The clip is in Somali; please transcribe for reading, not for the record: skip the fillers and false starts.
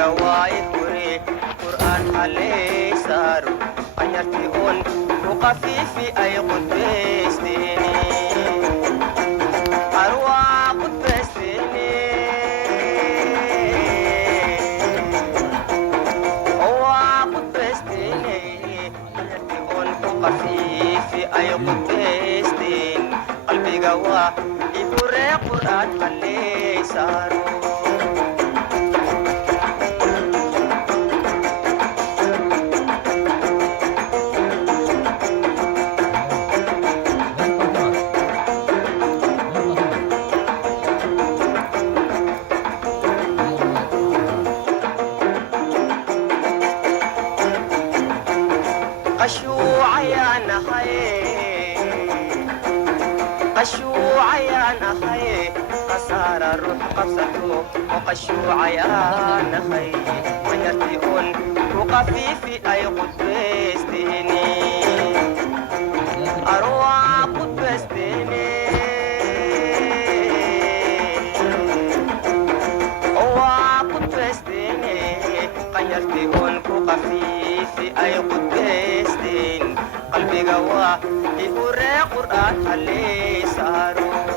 qalbiga waa i fure qur'aan halay saaro anyarti on ku qafiifi ay qudbaysteeni arwaa qudbaysteeni waa qudbaysteeni anyarti on ku qafiifi ay qudbaysteen qalbiga waa i fure qur'aan halay saaro قشوع يا نخي قصار الروح قبضته وقشوع يا نخي من يرتئون وقفيفي أي قدبستيني أروى قدبستيني أوى قدبستيني قن يرتئون وقفيفي أي قدبستين قلبي قواه يفرق قرآن اللي صاروا